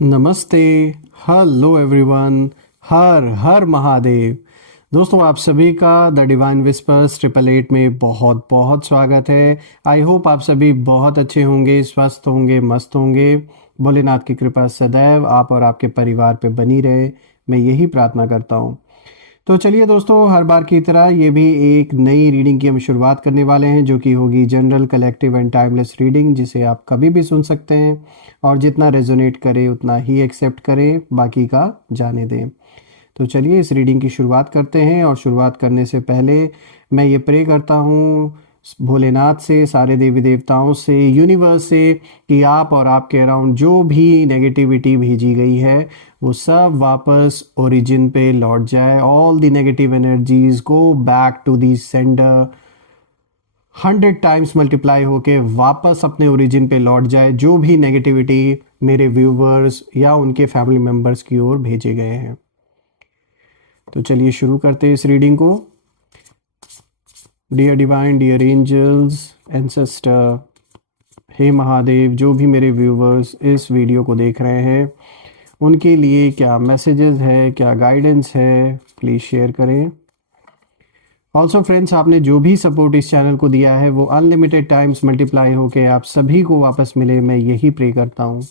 नमस्ते। Hello everyone. हर हर महादेव। दोस्तों, आप सभी का द डिवाइन विस्पर्स 888 में बहुत बहुत स्वागत है। आई होप आप सभी बहुत अच्छे होंगे, स्वस्थ होंगे, मस्त होंगे। भोलेनाथ की कृपा सदैव आप और आपके परिवार पे बनी रहे, मैं यही प्रार्थना करता हूँ। तो चलिए दोस्तों, हर बार की तरह ये भी एक नई रीडिंग की हम शुरुआत करने वाले हैं, जो कि होगी general, collective and timeless reading, जिसे आप कभी भी सुन सकते हैं और जितना रेजोनेट करे उतना ही एक्सेप्ट करें, बाकी का जाने दें। तो चलिए इस रीडिंग की शुरुआत करते हैं। और शुरुआत करने से पहले मैं ये प्रे करता हूँ भोलेनाथ से, सारे देवी देवताओं से, यूनिवर्स से, कि आप और आपके अराउंड जो भी नेगेटिविटी भेजी गई है वो सब वापस ओरिजिन पे लौट जाए। All the negative energies go back to the sender, 100 times multiply होके वापस अपने ओरिजिन पे लौट जाए, जो भी नेगेटिविटी मेरे व्यूवर्स या उनके फैमिली मेम्बर्स की ओर भेजे गए हैं। तो चलिए शुरू करते हैं इस रीडिंग को। Dear divine, dear angels, ancestor, हे महादेव, जो भी मेरे व्यूवर्स इस वीडियो को देख रहे हैं उनके लिए क्या मैसेजेस है, क्या गाइडेंस है, प्लीज़ शेयर करें। ऑल्सो फ्रेंड्स, आपने जो भी सपोर्ट इस चैनल को दिया है वो अनलिमिटेड टाइम्स मल्टीप्लाई होके आप सभी को वापस मिले, मैं यही प्रे करता हूँ।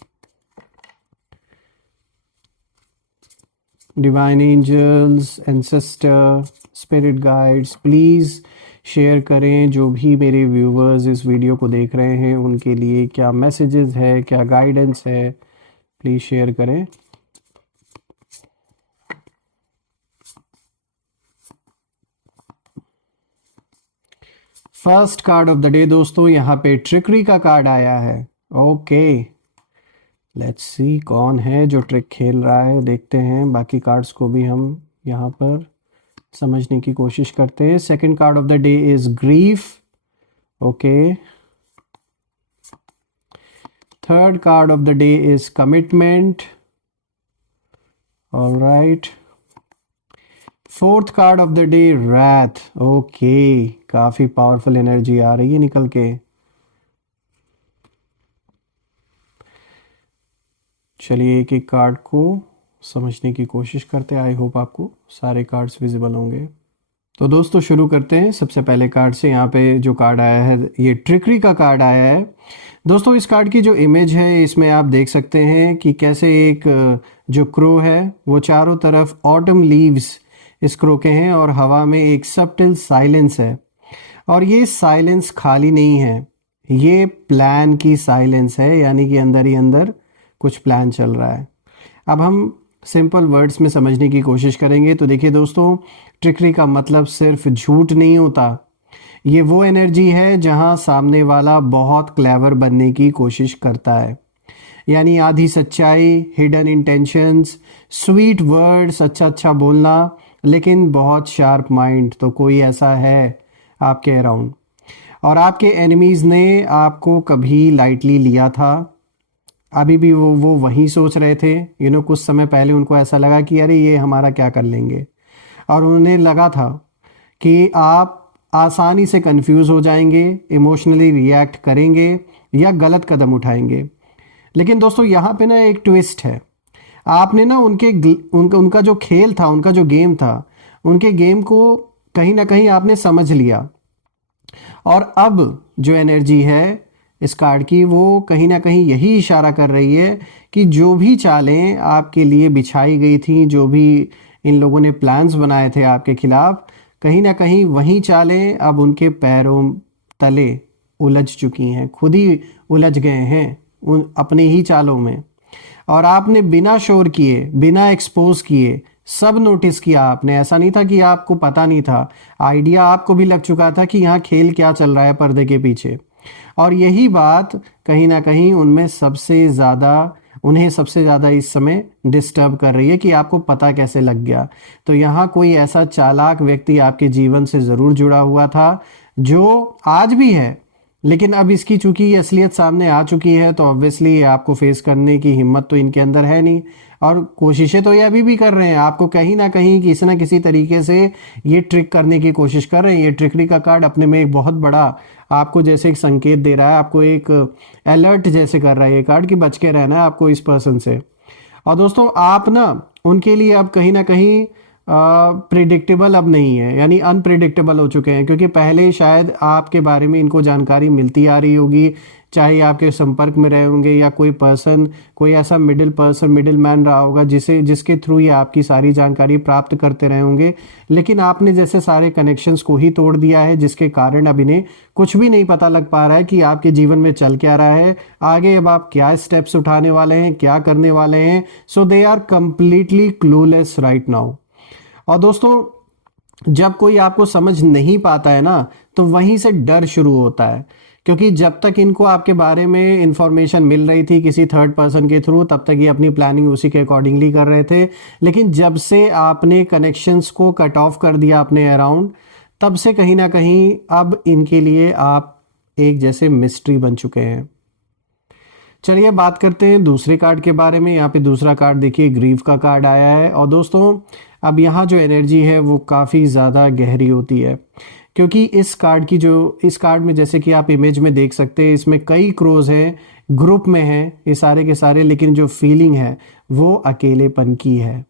Divine angels, ancestor, spirit guides, please share करें जो भी मेरे व्यूवर्स इस वीडियो को देख रहे हैं उनके लिए क्या मैसेजेस है, क्या गाइडेंस है, प्लीज़ शेयर करें। First card of the day दोस्तों, यहाँ पे ट्रिकरी का कार्ड आया है। ओके, लेट्स सी कौन है जो ट्रिक खेल रहा है, देखते हैं। बाकी कार्ड्स को भी हम यहाँ पर समझने की कोशिश करते हैं। Second card of the day is grief. Okay, third card of the day is commitment. Alright, fourth card of the day wrath. Okay, काफी पावरफुल एनर्जी आ रही है निकल के। चलिए एक एक कार्ड को समझने की कोशिश करते हैं। आई होप आपको सारे कार्ड्स विजिबल होंगे। तो दोस्तों शुरू करते हैं सबसे पहले कार्ड से। यहाँ पे जो कार्ड आया है ये ट्रिकरी का कार्ड आया है। दोस्तों इस कार्ड की जो इमेज है इसमें आप देख सकते हैं कि कैसे एक जो क्रो है वो चारों तरफ ऑटम लीव्स इस क्रो के हैं और हवा में एक सबटिल साइलेंस है। और ये साइलेंस खाली नहीं है, ये प्लान की साइलेंस है, यानी कि अंदर ही अंदर कुछ प्लान चल रहा है। अब हम सिंपल वर्ड्स में समझने की कोशिश करेंगे। तो देखिए दोस्तों, ट्रिकरी का मतलब सिर्फ झूठ नहीं होता। ये वो एनर्जी है जहां सामने वाला बहुत क्लेवर बनने की कोशिश करता है, यानी आधी सच्चाई, हिडन इंटेंशंस, स्वीट वर्ड्स, अच्छा अच्छा बोलना, लेकिन बहुत शार्प माइंड। तो कोई ऐसा है आपके अराउंड और आपके एनिमीज़ ने आपको कभी लाइटली लिया था? अभी भी वो वही सोच रहे थे। कुछ समय पहले उनको ऐसा लगा कि अरे ये हमारा क्या कर लेंगे, और उन्हें लगा था कि आप आसानी से कंफ्यूज हो जाएंगे, इमोशनली रिएक्ट करेंगे या गलत कदम उठाएंगे। लेकिन दोस्तों यहाँ पे ना एक ट्विस्ट है। आपने ना उनका जो खेल था, उनका जो गेम था, उनके गेम को कहीं ना कहीं आपने समझ लिया। और अब जो एनर्जी है इस कार्ड की वो कहीं ना कहीं यही इशारा कर रही है कि जो भी चालें आपके लिए बिछाई गई थी, जो भी इन लोगों ने प्लान्स बनाए थे आपके खिलाफ, कहीं ना कहीं वही चालें अब उनके पैरों तले उलझ चुकी हैं, खुद ही उलझ गए हैं उन अपने ही चालों में। और आपने बिना शोर किए, बिना एक्सपोज किए सब नोटिस किया आपने। ऐसा नहीं था कि आपको पता नहीं था, आइडिया आपको भी लग चुका था कि यहाँ खेल क्या चल रहा है पर्दे के पीछे। और यही बात कहीं ना कहीं उन्हें सबसे ज़्यादा इस समय डिस्टर्ब कर रही है कि आपको पता कैसे लग गया। तो यहाँ कोई ऐसा चालाक व्यक्ति आपके जीवन से ज़रूर जुड़ा हुआ था जो आज भी है, लेकिन अब इसकी चूंकि असलियत सामने आ चुकी है तो ऑब्वियसली आपको फेस करने की हिम्मत तो इनके अंदर है नहीं। और कोशिशें तो ये अभी भी कर रहे हैं, आपको कहीं ना कहीं किसी ना किसी तरीके से ये ट्रिक करने की कोशिश कर रहे हैं। ये ट्रिकरी का कार्ड अपने में एक बहुत बड़ा आपको जैसे एक संकेत दे रहा है, आपको एक अलर्ट जैसे कर रहा है ये कार्ड कि बच के रहना है आपको इस पर्सन से। और दोस्तों आप ना उनके लिए अब कहीं ना कहीं प्रिडिक्टेबल अब नहीं है, यानी अनप्रिडिक्टेबल हो चुके हैं, क्योंकि पहले शायद आपके बारे में इनको जानकारी मिलती आ रही होगी, चाहे आपके संपर्क में रहे होंगे या कोई पर्सन, कोई ऐसा मिडिल मैन रहा होगा जिसके थ्रू ये आपकी सारी जानकारी प्राप्त करते रहे होंगे। लेकिन आपने जैसे सारे कनेक्शंस को ही तोड़ दिया है, जिसके कारण अब इन्हें कुछ भी नहीं पता लग पा रहा है कि आपके जीवन में चल क्या रहा है, आगे अब आप क्या स्टेप्स उठाने वाले हैं, क्या करने वाले हैं। So they are completely clueless right now. और दोस्तों जब कोई आपको समझ नहीं पाता है ना, तो वहीं से डर शुरू होता है, क्योंकि जब तक इनको आपके बारे में इंफॉर्मेशन मिल रही थी किसी थर्ड पर्सन के थ्रू, तब तक ये अपनी प्लानिंग उसी के अकॉर्डिंगली कर रहे थे। लेकिन जब से आपने कनेक्शंस को कट ऑफ कर दिया अपने अराउंड, तब से कहीं ना कहीं अब इनके लिए आप एक जैसे मिस्ट्री बन चुके हैं। चलिए बात करते हैं दूसरे कार्ड के बारे में। यहाँ पे दूसरा कार्ड देखिए, ग्रीफ का कार्ड आया है। और दोस्तों अब यहाँ जो एनर्जी है वो काफ़ी ज़्यादा गहरी होती है, क्योंकि इस कार्ड में जैसे कि आप इमेज में देख सकते हैं, इसमें कई क्रोज हैं, ग्रुप में हैं ये सारे के सारे, लेकिन जो फीलिंग है वो अकेलेपन की है।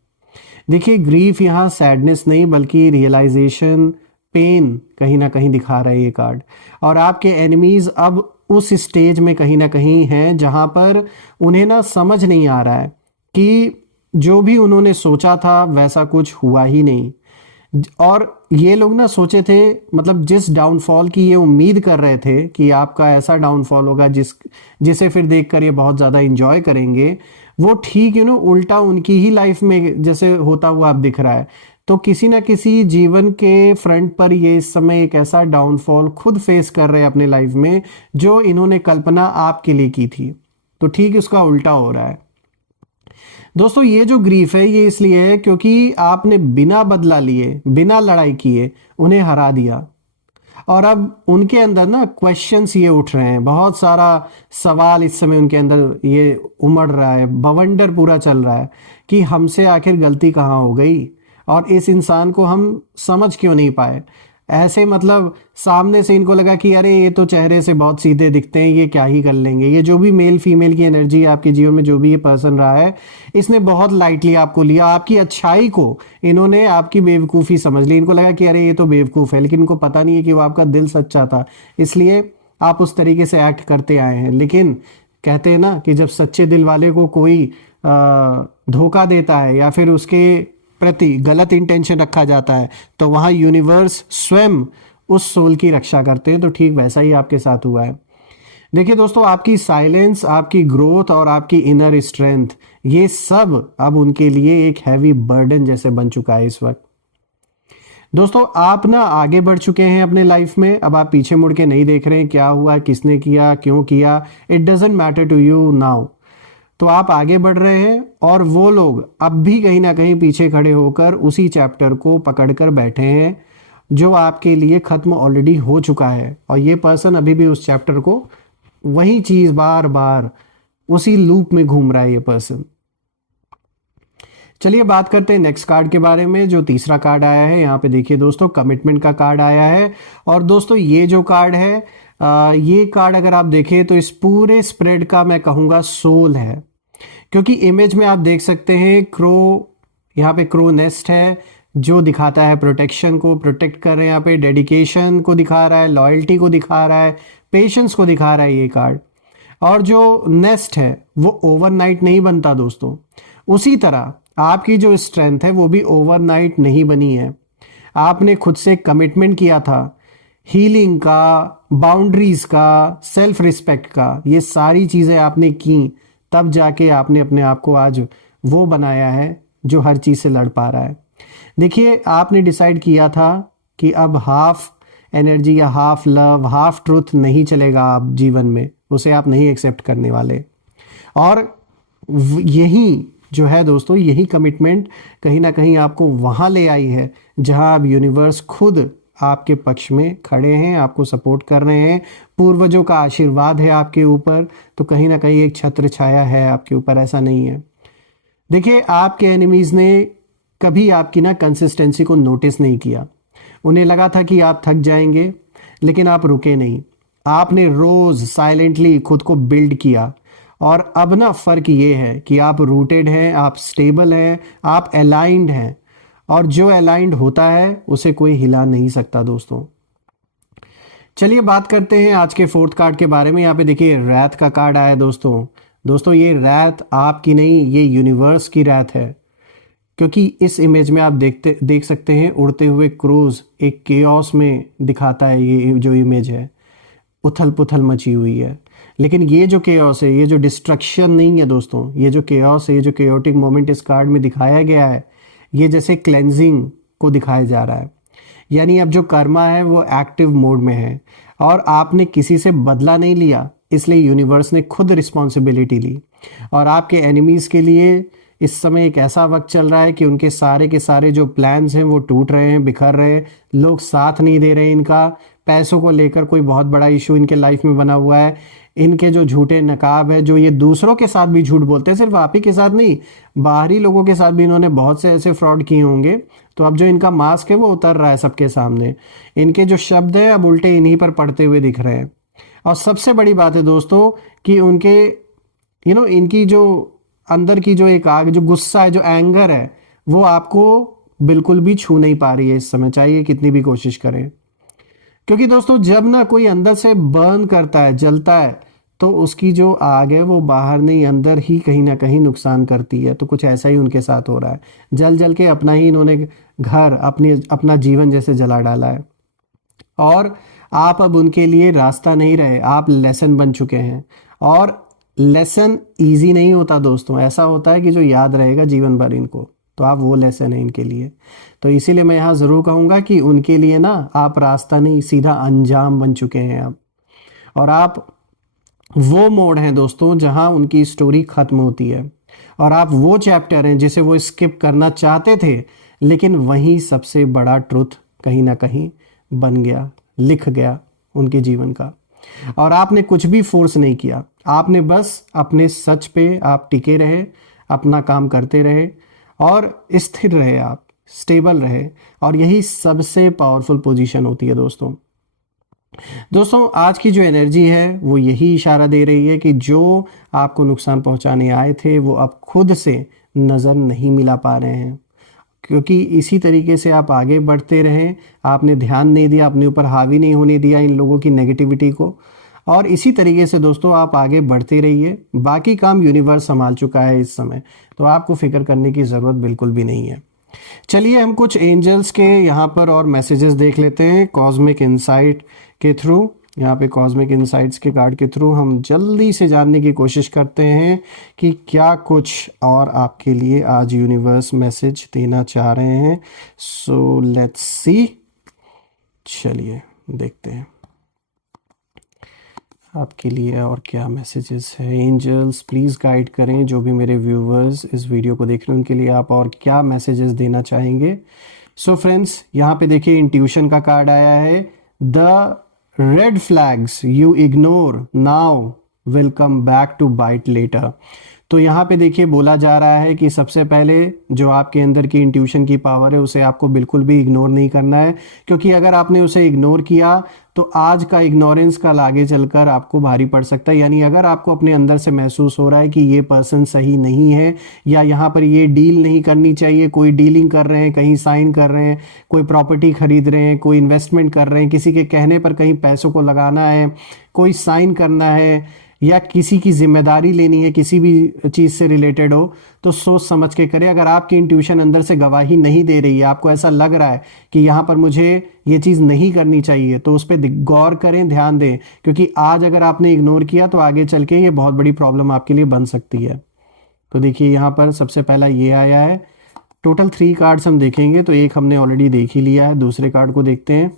देखिए ग्रीफ यहाँ सैडनेस नहीं बल्कि रियलाइजेशन, पेन कहीं ना कहीं दिखा रहा है ये कार्ड। और आपके एनिमीज अब उस स्टेज में कहीं ना कहीं हैं जहां पर उन्हें ना समझ नहीं आ रहा है कि जो भी उन्होंने सोचा था वैसा कुछ हुआ ही नहीं। और ये लोग ना सोचे थे, मतलब जिस डाउनफॉल की ये उम्मीद कर रहे थे कि आपका ऐसा डाउनफॉल होगा जिसे फिर देखकर ये बहुत ज़्यादा इंजॉय करेंगे, वो ठीक उल्टा उनकी ही लाइफ में जैसे होता हुआ अब दिख रहा है। तो किसी ना किसी जीवन के फ्रंट पर ये इस समय एक ऐसा डाउनफॉल खुद फेस कर रहे हैं अपने लाइफ में, जो इन्होंने कल्पना आपके लिए की थी, तो ठीक उसका उल्टा हो रहा है। दोस्तों ये जो ग्रीफ है ये इसलिए है क्योंकि आपने बिना बदला लिए, बिना लड़ाई किए उन्हें हरा दिया। और अब उनके अंदर ना क्वेश्चंस ये उठ रहे हैं, बहुत सारा सवाल इस समय उनके अंदर ये उमड़ रहा है, बवंडर पूरा चल रहा है कि हमसे आखिर गलती कहाँ हो गई और इस इंसान को हम समझ क्यों नहीं पाए। ऐसे मतलब सामने से इनको लगा कि अरे ये तो चेहरे से बहुत सीधे दिखते हैं, ये क्या ही कर लेंगे। ये जो भी मेल फीमेल की एनर्जी आपके जीवन में जो भी ये पर्सन रहा है, इसने बहुत लाइटली आपको लिया, आपकी अच्छाई को इन्होंने आपकी बेवकूफ़ी समझ ली। इनको लगा कि अरे ये तो बेवकूफ़ है, लेकिन इनको पता नहीं है कि वो आपका दिल सच्चा था, इसलिए आप उस तरीके से एक्ट करते आए हैं। लेकिन कहते हैं ना कि जब सच्चे दिल वाले को कोई धोखा देता है या फिर उसके प्रति गलत इंटेंशन रखा जाता है, तो वहाँ यूनिवर्स स्वयं उस सोल की रक्षा करते हैं। तो ठीक वैसा ही आपके साथ हुआ है। देखिए दोस्तों, आपकी साइलेंस, आपकी ग्रोथ और आपकी इनर स्ट्रेंथ, ये सब अब उनके लिए एक हैवी बर्डन जैसे बन चुका है इस वक्त। दोस्तों आप ना आगे बढ़ चुके हैं अपने लाइफ में, अब आप पीछे मुड़ के नहीं देख रहे हैं क्या हुआ, किसने किया, क्यों किया, it doesn't matter to you now. तो आप आगे बढ़ रहे हैं और वो लोग अब भी कहीं ना कहीं पीछे खड़े होकर उसी चैप्टर को पकड़कर बैठे हैं जो आपके लिए खत्म ऑलरेडी हो चुका है। और ये पर्सन अभी भी उस चैप्टर को, वही चीज बार बार उसी लूप में घूम रहा है ये पर्सन। चलिए बात करते हैं नेक्स्ट कार्ड के बारे में, जो तीसरा कार्ड आया है। यहाँ पे देखिए दोस्तों, कमिटमेंट का कार्ड आया है। और दोस्तों ये जो कार्ड है, ये कार्ड अगर आप देखें तो इस पूरे स्प्रेड का मैं कहूँगा सोल है, क्योंकि इमेज में आप देख सकते हैं क्रो, यहाँ पे क्रो नेस्ट है जो दिखाता है प्रोटेक्शन को, प्रोटेक्ट कर रहे हैं यहाँ पे, डेडिकेशन को दिखा रहा है, लॉयल्टी को दिखा रहा है, पेशेंस को दिखा रहा है ये कार्ड। और जो नेस्ट है वो ओवरनाइट नहीं बनता दोस्तों, उसी तरह आपकी जो स्ट्रेंथ है वो भी ओवरनाइट नहीं बनी है। आपने खुद से कमिटमेंट किया था, हीलिंग का, बाउंड्रीज का, सेल्फ रिस्पेक्ट का, ये सारी चीज़ें आपने की, तब जाके आपने अपने आप को आज वो बनाया है जो हर चीज़ से लड़ पा रहा है। देखिए आपने डिसाइड किया था कि अब हाफ एनर्जी या हाफ लव, हाफ ट्रूथ नहीं चलेगा आप जीवन में, उसे आप नहीं एक्सेप्ट करने वाले। और यही जो है दोस्तों, यही कमिटमेंट कहीं ना कहीं आपको वहाँ ले आई है जहाँ अब यूनिवर्स खुद आपके पक्ष में खड़े हैं, आपको सपोर्ट कर रहे हैं, पूर्वजों का आशीर्वाद है आपके ऊपर, तो कहीं ना कहीं एक छत्र छाया है आपके ऊपर, ऐसा नहीं है। देखिए आपके एनिमीज ने कभी आपकी ना कंसिस्टेंसी को नोटिस नहीं किया, उन्हें लगा था कि आप थक जाएंगे, लेकिन आप रुके नहीं। आपने रोज साइलेंटली खुद को बिल्ड किया और अब ना फर्क ये है कि आप रूटेड हैं, आप स्टेबल हैं, आप अलाइंड हैं, और जो अलाइंड होता है उसे कोई हिला नहीं सकता दोस्तों। चलिए बात करते हैं आज के फोर्थ कार्ड के बारे में। यहाँ पे देखिए रैथ का कार्ड आया है दोस्तों। दोस्तों ये रैथ आपकी नहीं, ये यूनिवर्स की रैथ है, क्योंकि इस इमेज में आप देख सकते हैं उड़ते हुए क्रूज एक केओस में दिखाता है। ये जो इमेज है उथल पुथल मची हुई है, लेकिन ये जो केओस है, ये जो डिस्ट्रक्शन नहीं है दोस्तों, ये जो केओस है, ये जो केओटिक मोमेंट इस कार्ड में दिखाया गया है, ये जैसे क्लेंजिंग को दिखाया जा रहा है। यानी अब जो कर्मा है वो एक्टिव मोड में है और आपने किसी से बदला नहीं लिया, इसलिए यूनिवर्स ने खुद रिस्पॉन्सिबिलिटी ली। और आपके एनिमीज के लिए इस समय एक ऐसा वक्त चल रहा है कि उनके सारे के सारे जो प्लान्स हैं वो टूट रहे हैं, बिखर रहे हैं, लोग साथ नहीं दे रहे हैं। इनका पैसों को लेकर कोई बहुत बड़ा इशू इनके लाइफ में बना हुआ है। इनके जो झूठे नकाब है, जो ये दूसरों के साथ भी झूठ बोलते हैं, सिर्फ आप ही के साथ नहीं, बाहरी लोगों के साथ भी इन्होंने बहुत से ऐसे फ्रॉड किए होंगे। तो अब जो इनका मास्क है वो उतर रहा है सबके सामने। इनके जो शब्द है अब उल्टे इन्हीं पर पड़ते हुए दिख रहे हैं। और सबसे बड़ी बात है दोस्तों कि उनके इनकी जो अंदर की जो एक आग, जो गुस्सा है, जो एंगर है, वो आपको बिल्कुल भी छू नहीं पा रही है इस समय, चाहिए कितनी भी कोशिश करें। क्योंकि दोस्तों जब ना कोई अंदर से बर्न करता है, जलता है, तो उसकी जो आग है वो बाहर नहीं अंदर ही कहीं ना कहीं नुकसान करती है। तो कुछ ऐसा ही उनके साथ हो रहा है। जल जल के अपना ही इन्होंने घर, अपना जीवन जैसे जला डाला है। और आप अब उनके लिए रास्ता नहीं रहे, आप लेसन बन चुके हैं। और लेसन इजी नहीं होता दोस्तों, ऐसा होता है कि जो याद रहेगा जीवन भर इनको, तो आप वो लेसन है इनके लिए। तो इसीलिए मैं यहाँ ज़रूर कहूँगा कि उनके लिए ना आप रास्ता नहीं, सीधा अंजाम बन चुके हैं अब। और आप वो मोड हैं दोस्तों जहाँ उनकी स्टोरी ख़त्म होती है, और आप वो चैप्टर हैं जिसे वो स्किप करना चाहते थे, लेकिन वहीं सबसे बड़ा ट्रुथ कहीं ना कहीं बन गया, लिख गया उनके जीवन का। और आपने कुछ भी फोर्स नहीं किया, आपने बस अपने सच पे आप टिके रहे, अपना काम करते रहे और स्थिर रहे, आप स्टेबल रहे। और यही सबसे पावरफुल पोजीशन होती है दोस्तों। दोस्तों आज की जो एनर्जी है वो यही इशारा दे रही है कि जो आपको नुकसान पहुंचाने आए थे वो अब खुद से नज़र नहीं मिला पा रहे हैं, क्योंकि इसी तरीके से आप आगे बढ़ते रहें। आपने ध्यान नहीं दिया, अपने ऊपर हावी नहीं होने दिया इन लोगों की नेगेटिविटी को, और इसी तरीके से दोस्तों आप आगे बढ़ते रहिए। बाकी काम यूनिवर्स संभाल चुका है इस समय, तो आपको फिक्र करने की ज़रूरत बिल्कुल भी नहीं है। चलिए हम कुछ एंजल्स के यहाँ पर और मैसेजेस देख लेते हैं कॉस्मिक इनसाइट के थ्रू। यहाँ पे कॉस्मिक इनसाइट्स के कार्ड के थ्रू हम जल्दी से जानने की कोशिश करते हैं कि क्या कुछ और आपके लिए आज यूनिवर्स मैसेज देना चाह रहे हैं। सो लेट्स सी, चलिए देखते हैं आपके लिए और क्या मैसेजेस है। एंजल्स प्लीज़ गाइड करें जो भी मेरे व्यूवर्स इस वीडियो को देख रहे हैं, उनके लिए आप और क्या मैसेजेस देना चाहेंगे। सो फ्रेंड्स यहाँ पे देखिए इंट्यूशन का कार्ड आया है। The red flags you ignore now will come back to bite later. तो यहाँ पे देखिए बोला जा रहा है कि सबसे पहले जो आपके अंदर की इंट्यूशन की पावर है उसे आपको बिल्कुल भी इग्नोर नहीं करना है, क्योंकि अगर आपने उसे इग्नोर किया तो आज का इग्नोरेंस कल आगे चलकर आपको भारी पड़ सकता है। यानी अगर आपको अपने अंदर से महसूस हो रहा है कि ये पर्सन सही नहीं है, या यहाँ पर ये डील नहीं करनी चाहिए, कोई डीलिंग कर रहे हैं, कहीं साइन कर रहे हैं, कोई प्रॉपर्टी खरीद रहे हैं, कोई इन्वेस्टमेंट कर रहे हैं, किसी के कहने पर कहीं पैसों को लगाना है, कोई साइन करना है, या किसी की जिम्मेदारी लेनी है, किसी भी चीज़ से रिलेटेड हो, तो सोच समझ के करें। अगर आपकी इंट्यूशन अंदर से गवाही नहीं दे रही है, आपको ऐसा लग रहा है कि यहाँ पर मुझे ये चीज़ नहीं करनी चाहिए, तो उस पर गौर करें, ध्यान दें, क्योंकि आज अगर आपने इग्नोर किया तो आगे चल के ये बहुत बड़ी प्रॉब्लम आपके लिए बन सकती है। तो देखिए यहाँ पर सबसे पहला ये आया है। टोटल 3 कार्ड्स हम देखेंगे, तो एक हमने ऑलरेडी देख ही लिया है, दूसरे कार्ड को देखते हैं।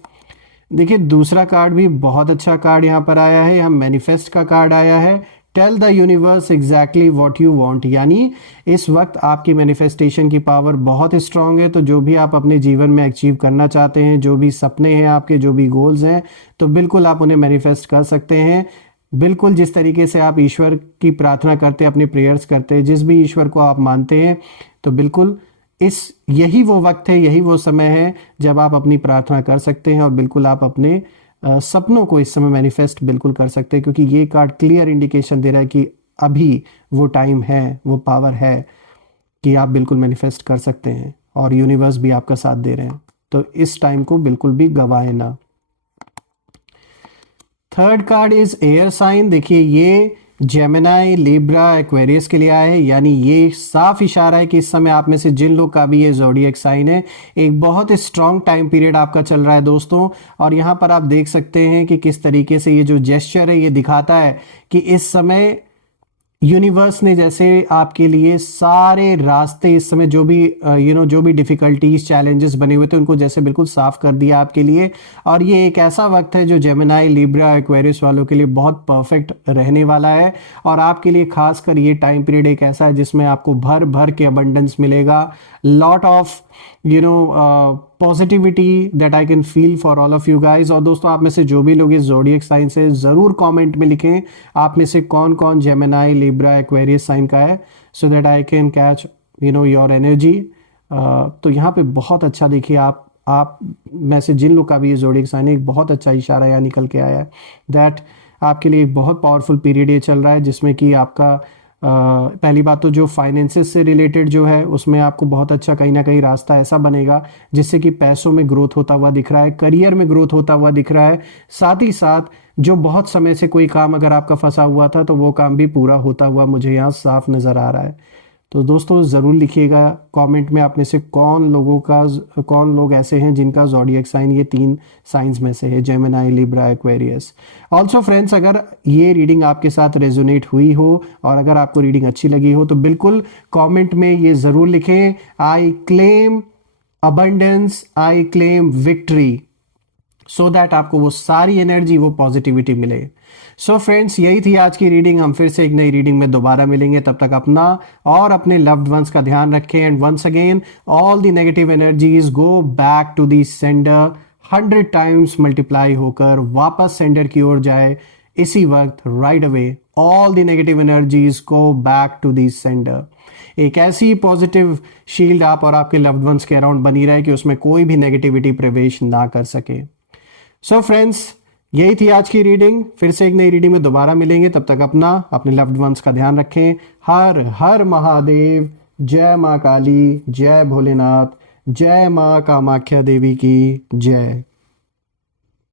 देखिए दूसरा कार्ड भी बहुत अच्छा कार्ड यहाँ पर आया है। यहाँ मैनिफेस्ट का कार्ड आया है। Tell the universe exactly what you want, यानी इस वक्त आपकी मैनिफेस्टेशन की पावर बहुत स्ट्रांग है। तो जो भी आप अपने जीवन में अचीव करना चाहते हैं, जो भी सपने हैं आपके, जो भी गोल्स हैं, तो बिल्कुल आप उन्हें मैनिफेस्ट कर सकते हैं। बिल्कुल जिस तरीके से आप ईश्वर की प्रार्थना करते हैं, अपनी प्रेयर्स करते हैं, जिस भी ईश्वर को आप मानते हैं, तो बिल्कुल यही वो वक्त है, यही वो समय है जब आप अपनी प्रार्थना कर सकते हैं और बिल्कुल आप अपने सपनों को इस समय मैनिफेस्ट बिल्कुल कर सकते हैं, क्योंकि ये कार्ड क्लियर इंडिकेशन दे रहा है कि अभी वो टाइम है, वो पावर है कि आप बिल्कुल मैनिफेस्ट कर सकते हैं और यूनिवर्स भी आपका साथ दे रहे हैं। तो इस टाइम को बिल्कुल भी गवाए ना। Third card is air sign. देखिए ये जेमिनाई, लिब्रा, एक्वेरियस के लिए आया है, यानी ये साफ इशारा है कि इस समय आप में से जिन लोग का भी ये ज़ोडिएक साइन है, एक बहुत स्ट्रांग टाइम पीरियड आपका चल रहा है दोस्तों। और यहाँ पर आप देख सकते हैं कि किस तरीके से ये जो जेस्चर है ये दिखाता है कि इस समय यूनिवर्स ने जैसे आपके लिए सारे रास्ते इस समय जो भी जो भी डिफिकल्टीज, चैलेंजेस बने हुए थे, उनको जैसे बिल्कुल साफ कर दिया आपके लिए। और ये एक ऐसा वक्त है जो जेमिनाई, लिब्रा, एक्वेरियस वालों के लिए बहुत परफेक्ट रहने वाला है। और आपके लिए खासकर ये टाइम पीरियड एक ऐसा है जिसमें आपको भर भर के अबंडेंस मिलेगा, lot of positivity that I can feel for all of you guys. और दोस्तों आप में से जो भी लोग इस ज़ोडिएक साइन से, ज़रूर कमेंट में लिखें आप में से कौन कौन जेमिनाई, लिब्रा, एक्वेरियस साइन का है, so that I can catch your energy. तो यहाँ पे बहुत अच्छा देखिए, आप में से जिन लोग का भी ये ज़ोडिएक साइन है, एक बहुत अच्छा इशारा यहाँ निकल के आया है दैट आपके लिए एक बहुत पावरफुल पीरियड ये चल रहा है, जिसमें कि आपका पहली बात तो जो फाइनेंसेस से रिलेटेड जो है उसमें आपको बहुत अच्छा कहीं ना कहीं रास्ता ऐसा बनेगा जिससे कि पैसों में ग्रोथ होता हुआ दिख रहा है, करियर में ग्रोथ होता हुआ दिख रहा है। साथ ही साथ जो बहुत समय से कोई काम अगर आपका फंसा हुआ था तो वो काम भी पूरा होता हुआ मुझे यहाँ साफ नज़र आ रहा है। तो दोस्तों ज़रूर लिखिएगा कमेंट में आप में से कौन लोग ऐसे हैं जिनका ज़ोडिएक साइन ये 3 साइंस में से है, Gemini, Libra, Aquarius. Also friends, अगर ये रीडिंग आपके साथ रेजोनेट हुई हो और अगर आपको रीडिंग अच्छी लगी हो तो बिल्कुल कमेंट में ये ज़रूर लिखें, I claim abundance, I claim victory, so that आपको वो सारी एनर्जी, वो पॉजिटिविटी मिले। सो फ्रेंड्स, यही थी आज की रीडिंग। हम फिर से एक नई रीडिंग में दोबारा मिलेंगे, तब तक अपना और अपने लव्ड वंस का ध्यान रखें। And once again, all the negative energies go back to the sender, 100 times multiply होकर वापस सेंडर की ओर जाए इसी वक्त, right away. All the negative energies go back to the sender. एक ऐसी पॉजिटिव शील्ड आप और आपके लव्ड वंस के अराउंड बनी रहे कि उसमें कोई भी नेगेटिविटी प्रवेश ना कर सके। सो फ्रेंड्स, यही थी आज की रीडिंग। फिर से एक नई रीडिंग में दोबारा मिलेंगे, तब तक अपने लव्ड वंस का ध्यान रखें। हर हर महादेव। जय माँ काली, जय भोलेनाथ, जय माँ कामाख्या देवी की जय।